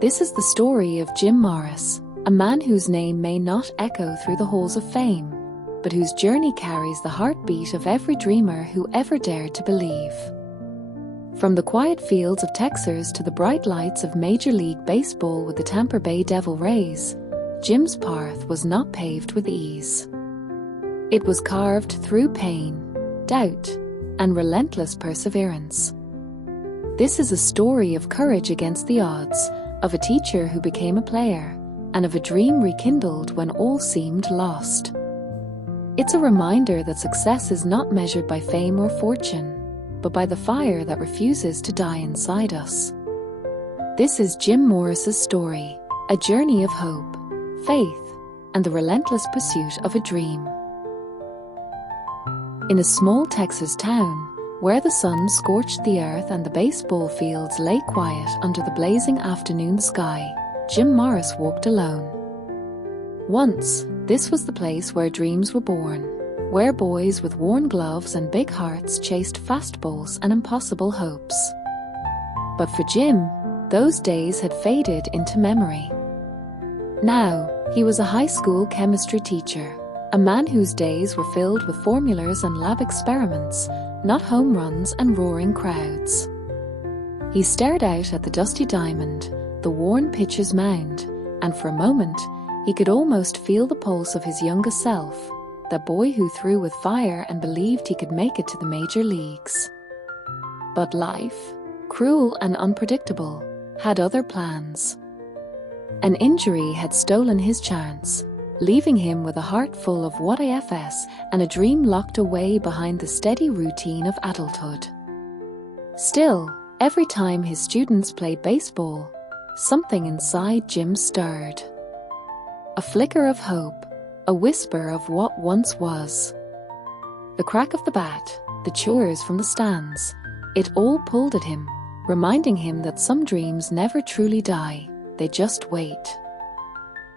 This is the story of Jim Morris, a man whose name may not echo through the halls of fame, but whose journey carries the heartbeat of every dreamer who ever dared to believe. From the quiet fields of Texas to the bright lights of Major League Baseball with the Tampa Bay Devil Rays, Jim's path was not paved with ease. It was carved through pain, doubt, and relentless perseverance. This is a story of courage against the odds, of a teacher who became a player, and of a dream rekindled when all seemed lost. It's a reminder that success is not measured by fame or fortune, but by the fire that refuses to die inside us. This is Jim Morris's story, a journey of hope, faith, and the relentless pursuit of a dream. In a small Texas town, where the sun scorched the earth and the baseball fields lay quiet under the blazing afternoon sky, Jim Morris walked alone. Once, this was the place where dreams were born, where boys with worn gloves and big hearts chased fastballs and impossible hopes. But for Jim, those days had faded into memory. Now, he was a high school chemistry teacher, a man whose days were filled with formulas and lab experiments, not home runs and roaring crowds. He stared out at the dusty diamond, the worn pitcher's mound, and for a moment, he could almost feel the pulse of his younger self, the boy who threw with fire and believed he could make it to the major leagues. But life, cruel and unpredictable, had other plans. An injury had stolen his chance, leaving him with a heart full of what ifs and a dream locked away behind the steady routine of adulthood. Still, every time his students played baseball, something inside Jim stirred. A flicker of hope, a whisper of what once was. The crack of the bat, the cheers from the stands, it all pulled at him, reminding him that some dreams never truly die, they just wait.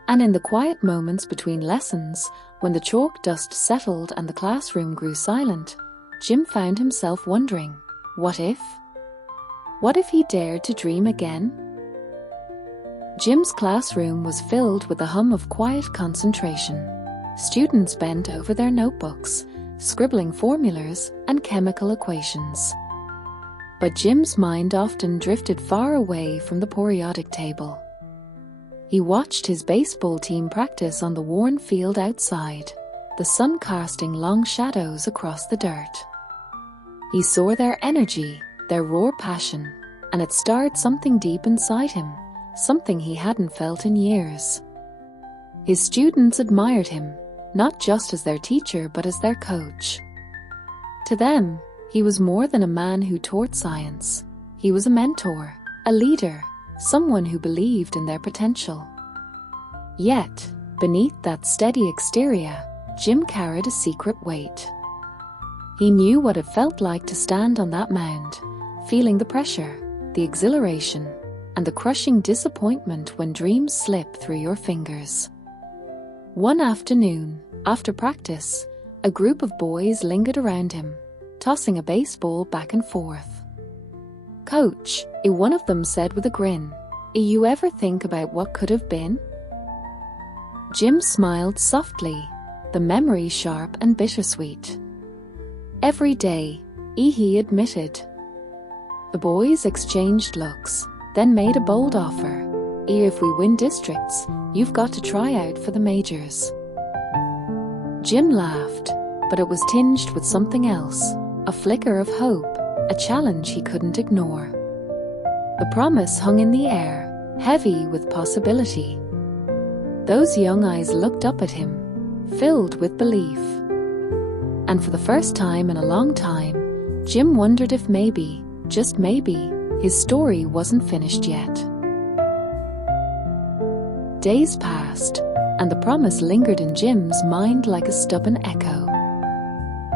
And in the quiet moments between lessons, when the chalk dust settled and the classroom grew silent, Jim found himself wondering, what if? What if he dared to dream again? Jim's classroom was filled with the hum of quiet concentration. Students bent over their notebooks, scribbling formulas and chemical equations. But Jim's mind often drifted far away from the periodic table. He watched his baseball team practice on the worn field outside, the sun casting long shadows across the dirt. He saw their energy, their raw passion, and it stirred something deep inside him, something he hadn't felt in years. His students admired him, not just as their teacher but as their coach. To them, he was more than a man who taught science. He was a mentor, a leader, someone who believed in their potential. Yet, beneath that steady exterior, Jim carried a secret weight. He knew what it felt like to stand on that mound, feeling the pressure, the exhilaration, and the crushing disappointment when dreams slip through your fingers. One afternoon, after practice, a group of boys lingered around him, tossing a baseball back and forth. "Coach," one of them said with a grin, "you ever think about what could have been?" Jim smiled softly, the memory sharp and bittersweet. "Every day," he admitted. The boys exchanged looks, then made a bold offer. "If we win districts, you've got to try out for the majors." Jim laughed, but it was tinged with something else, a flicker of hope, a challenge he couldn't ignore. The promise hung in the air, heavy with possibility. Those young eyes looked up at him, filled with belief. And for the first time in a long time, Jim wondered if maybe, just maybe, his story wasn't finished yet. Days passed, and the promise lingered in Jim's mind like a stubborn echo.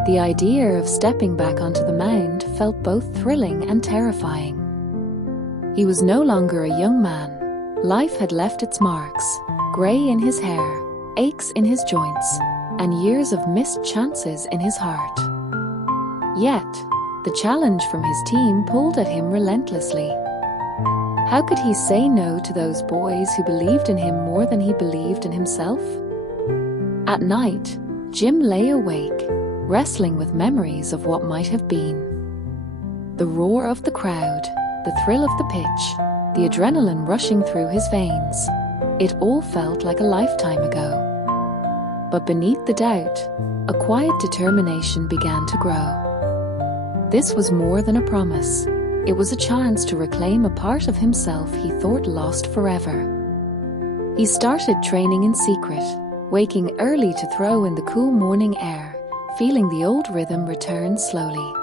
The idea of stepping back onto the mound felt both thrilling and terrifying. He was no longer a young man. Life had left its marks, grey in his hair, aches in his joints, and years of missed chances in his heart. Yet, the challenge from his team pulled at him relentlessly. How could he say no to those boys who believed in him more than he believed in himself? At night, Jim lay awake, wrestling with memories of what might have been. The roar of the crowd, the thrill of the pitch, the adrenaline rushing through his veins. It all felt like a lifetime ago. But beneath the doubt, a quiet determination began to grow. This was more than a promise. It was a chance to reclaim a part of himself he thought lost forever. He started training in secret, waking early to throw in the cool morning air, feeling the old rhythm return slowly.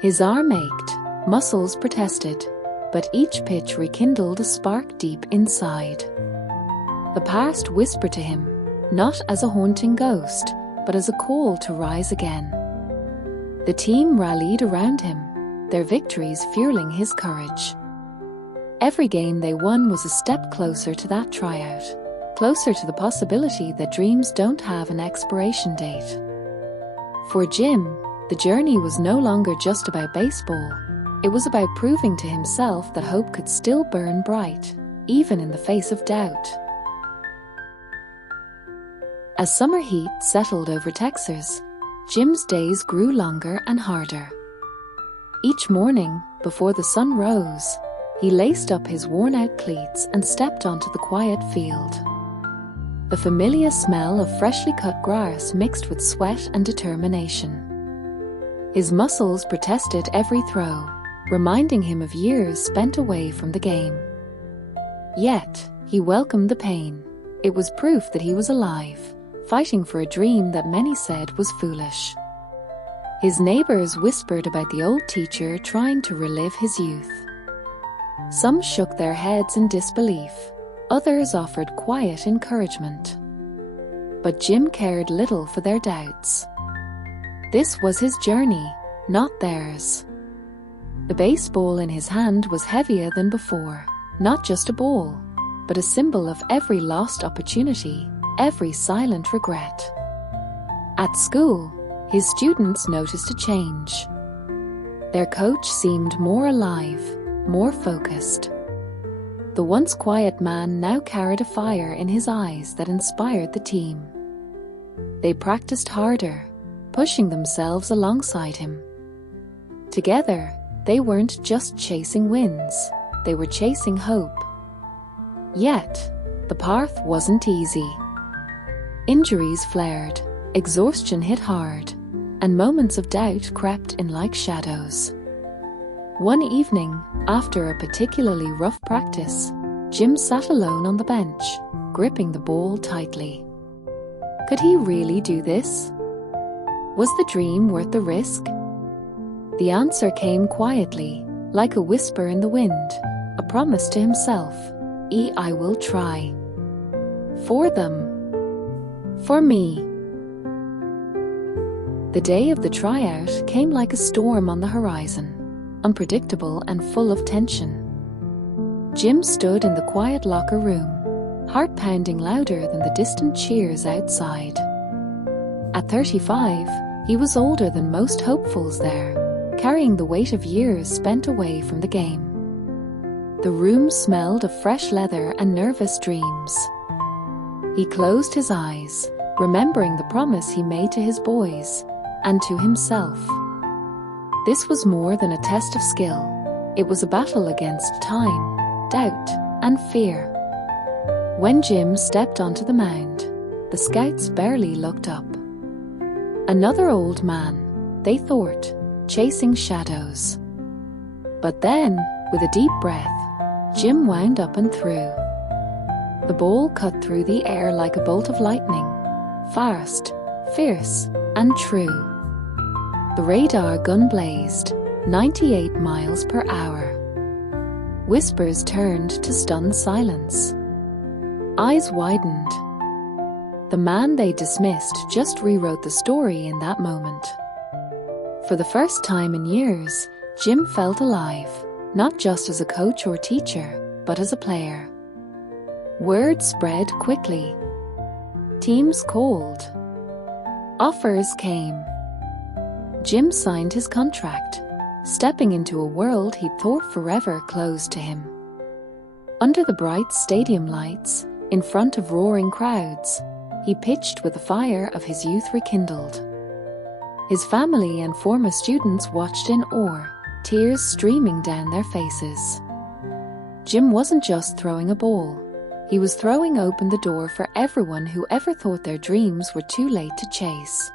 His arm ached, muscles protested, but each pitch rekindled a spark deep inside. The past whispered to him, not as a haunting ghost, but as a call to rise again. The team rallied around him, their victories fueling his courage. Every game they won was a step closer to that tryout, closer to the possibility that dreams don't have an expiration date. For Jim, the journey was no longer just about baseball. It was about proving to himself that hope could still burn bright, even in the face of doubt. As summer heat settled over Texas, Jim's days grew longer and harder. Each morning, before the sun rose, he laced up his worn-out cleats and stepped onto the quiet field. The familiar smell of freshly cut grass mixed with sweat and determination. His muscles protested every throw, reminding him of years spent away from the game. Yet, he welcomed the pain. It was proof that he was alive, fighting for a dream that many said was foolish. His neighbors whispered about the old teacher trying to relive his youth. Some shook their heads in disbelief, others offered quiet encouragement. But Jim cared little for their doubts. This was his journey, not theirs. The baseball in his hand was heavier than before, not just a ball, but a symbol of every lost opportunity, every silent regret. At school, his students noticed a change. Their coach seemed more alive, more focused. The once quiet man now carried a fire in his eyes that inspired the team. They practiced harder, pushing themselves alongside him. Together, they weren't just chasing wins, they were chasing hope. Yet, the path wasn't easy. Injuries flared, exhaustion hit hard, and moments of doubt crept in like shadows. One evening, after a particularly rough practice, Jim sat alone on the bench, gripping the ball tightly. Could he really do this? Was the dream worth the risk? The answer came quietly, like a whisper in the wind, a promise to himself. I will try. For them. For me. The day of the tryout came like a storm on the horizon, unpredictable and full of tension. Jim stood in the quiet locker room, heart pounding louder than the distant cheers outside. At 35, he was older than most hopefuls there, carrying the weight of years spent away from the game. The room smelled of fresh leather and nervous dreams. He closed his eyes, remembering the promise he made to his boys, and to himself. This was more than a test of skill. It was a battle against time, doubt, and fear. When Jim stepped onto the mound, the scouts barely looked up. Another old man, they thought, chasing shadows. But then, with a deep breath, Jim wound up and threw. The ball cut through the air like a bolt of lightning, fast, fierce, and true. The radar gun blazed, 98 miles per hour. Whispers turned to stunned silence. Eyes widened. The man they dismissed just rewrote the story in that moment. For the first time in years, Jim felt alive, not just as a coach or teacher, but as a player. Word spread quickly. Teams called. Offers came. Jim signed his contract, stepping into a world he'd thought forever closed to him. Under the bright stadium lights, in front of roaring crowds, he pitched with the fire of his youth rekindled. His family and former students watched in awe, tears streaming down their faces. Jim wasn't just throwing a ball. He was throwing open the door for everyone who ever thought their dreams were too late to chase.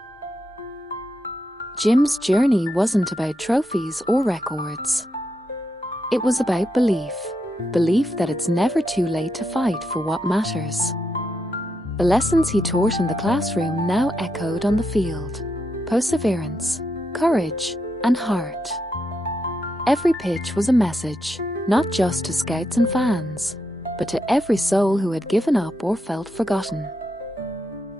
Jim's journey wasn't about trophies or records. It was about belief that it's never too late to fight for what matters. The lessons he taught in the classroom now echoed on the field: perseverance, courage, and heart. Every pitch was a message, not just to scouts and fans, but to every soul who had given up or felt forgotten.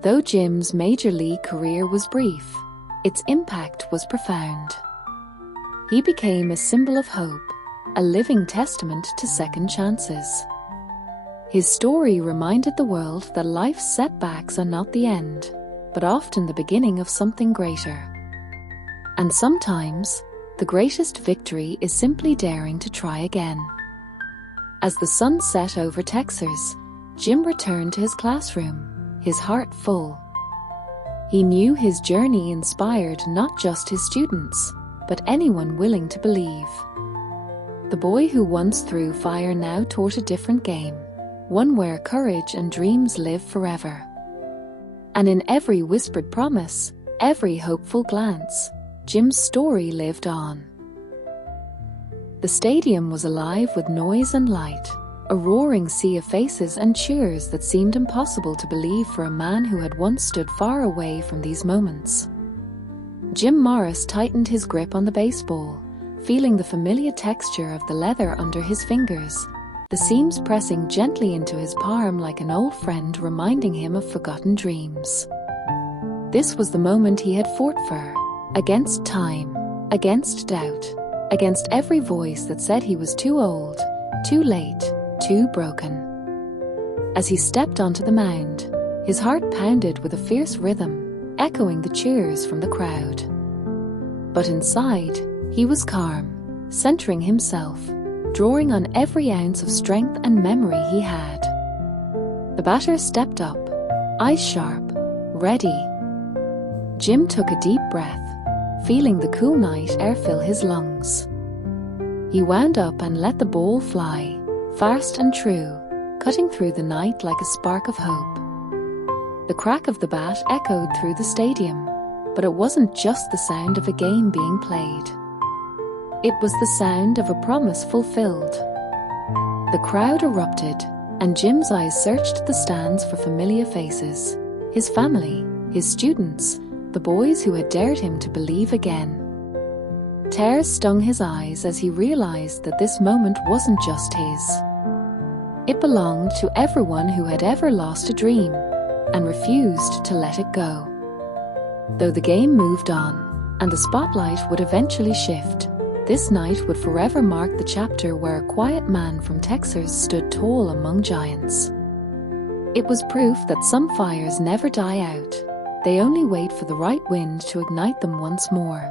Though Jim's major league career was brief, its impact was profound. He became a symbol of hope, a living testament to second chances. His story reminded the world that life's setbacks are not the end, but often the beginning of something greater. And sometimes, the greatest victory is simply daring to try again. As the sun set over Texas, Jim returned to his classroom, his heart full. He knew his journey inspired not just his students, but anyone willing to believe. The boy who once threw fire now taught a different game, one where courage and dreams live forever. And in every whispered promise, every hopeful glance, Jim's story lived on. The stadium was alive with noise and light, a roaring sea of faces and cheers that seemed impossible to believe for a man who had once stood far away from these moments. Jim Morris tightened his grip on the baseball, feeling the familiar texture of the leather under his fingers, the seams pressing gently into his palm like an old friend reminding him of forgotten dreams. This was the moment he had fought for, against time, against doubt, against every voice that said he was too old, too late, too broken. As he stepped onto the mound, his heart pounded with a fierce rhythm, echoing the cheers from the crowd. But inside, he was calm, centering himself, drawing on every ounce of strength and memory he had. The batter stepped up, eyes sharp, ready. Jim took a deep breath, feeling the cool night air fill his lungs. He wound up and let the ball fly, fast and true, cutting through the night like a spark of hope. The crack of the bat echoed through the stadium, but it wasn't just the sound of a game being played. It was the sound of a promise fulfilled. The crowd erupted, and Jim's eyes searched the stands for familiar faces, his family, his students, the boys who had dared him to believe again. Tears stung his eyes as he realized that this moment wasn't just his. It belonged to everyone who had ever lost a dream and refused to let it go. Though the game moved on, and the spotlight would eventually shift, this night would forever mark the chapter where a quiet man from Texas stood tall among giants. It was proof that some fires never die out. They only wait for the right wind to ignite them once more.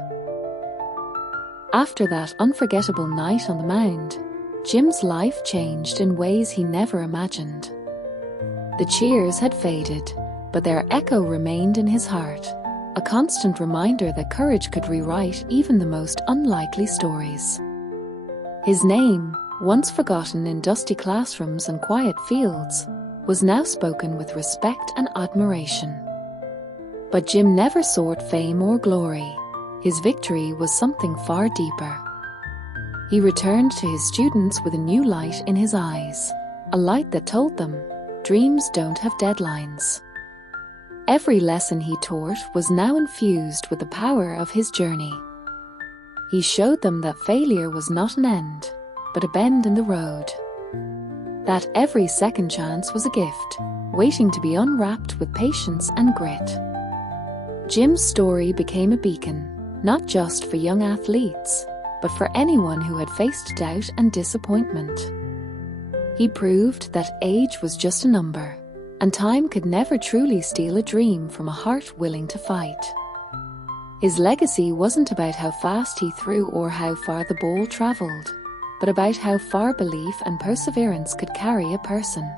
After that unforgettable night on the mound, Jim's life changed in ways he never imagined. The cheers had faded, but their echo remained in his heart, a constant reminder that courage could rewrite even the most unlikely stories. His name, once forgotten in dusty classrooms and quiet fields, was now spoken with respect and admiration. But Jim never sought fame or glory. His victory was something far deeper. He returned to his students with a new light in his eyes, a light that told them, dreams don't have deadlines. Every lesson he taught was now infused with the power of his journey. He showed them that failure was not an end, but a bend in the road. That every second chance was a gift, waiting to be unwrapped with patience and grit. Jim's story became a beacon, not just for young athletes, but for anyone who had faced doubt and disappointment. He proved that age was just a number, and time could never truly steal a dream from a heart willing to fight. His legacy wasn't about how fast he threw or how far the ball traveled. but about how far belief and perseverance could carry a person.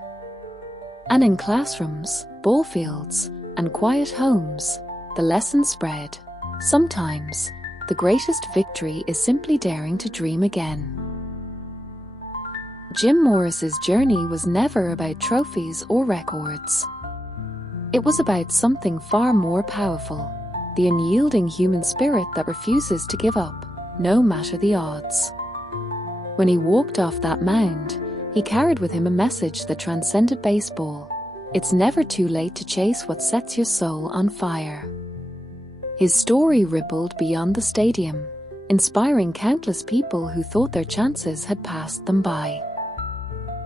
And in classrooms, ball fields, and quiet homes, the lesson spread. Sometimes, the greatest victory is simply daring to dream again. Jim Morris's journey was never about trophies or records. It was about something far more powerful, the unyielding human spirit that refuses to give up, no matter the odds. When he walked off that mound, he carried with him a message that transcended baseball. It's never too late to chase what sets your soul on fire. His story rippled beyond the stadium, inspiring countless people who thought their chances had passed them by.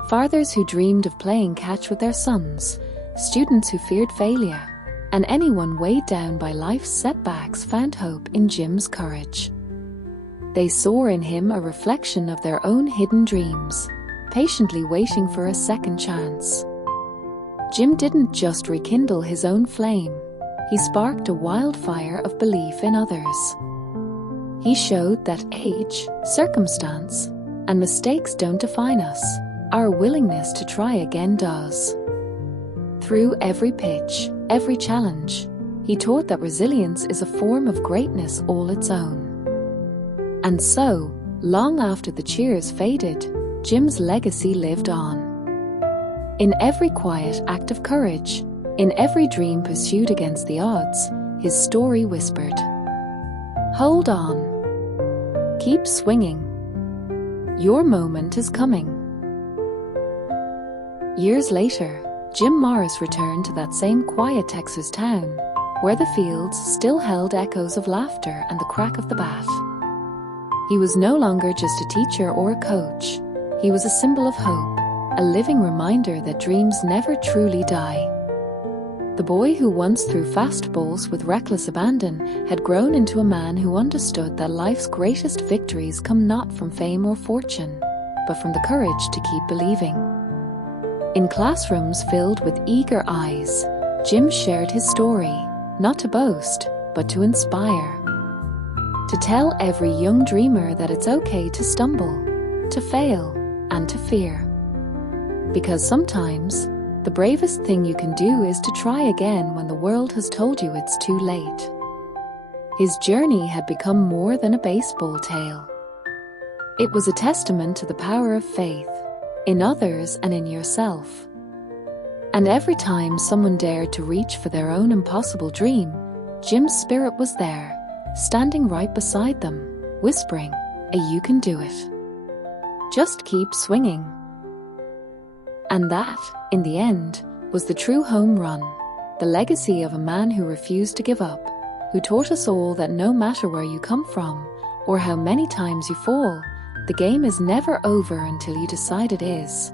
Fathers who dreamed of playing catch with their sons, students who feared failure, and anyone weighed down by life's setbacks found hope in Jim's courage. They saw in him a reflection of their own hidden dreams, patiently waiting for a second chance. Jim didn't just rekindle his own flame, he sparked a wildfire of belief in others. He showed that age, circumstance, and mistakes don't define us. Our willingness to try again does. Through every pitch, every challenge, he taught that resilience is a form of greatness all its own. And so, long after the cheers faded, Jim's legacy lived on. In every quiet act of courage, in every dream pursued against the odds, his story whispered, "Hold on. Keep swinging. Your moment is coming." Years later, Jim Morris returned to that same quiet Texas town, where the fields still held echoes of laughter and the crack of the bat. He was no longer just a teacher or a coach. He was a symbol of hope, a living reminder that dreams never truly die. The boy who once threw fastballs with reckless abandon had grown into a man who understood that life's greatest victories come not from fame or fortune, but from the courage to keep believing. In classrooms filled with eager eyes, Jim shared his story, not to boast, but to inspire. To tell every young dreamer that it's okay to stumble, to fail, and to fear. Because sometimes, the bravest thing you can do is to try again when the world has told you it's too late. His journey had become more than a baseball tale. It was a testament to the power of faith, in others and in yourself. And every time someone dared to reach for their own impossible dream, Jim's spirit was there, standing right beside them, whispering, "You can do it. Just keep swinging." And that, in the end, was the true home run, the legacy of a man who refused to give up, who taught us all that no matter where you come from, or how many times you fall, the game is never over until you decide it is.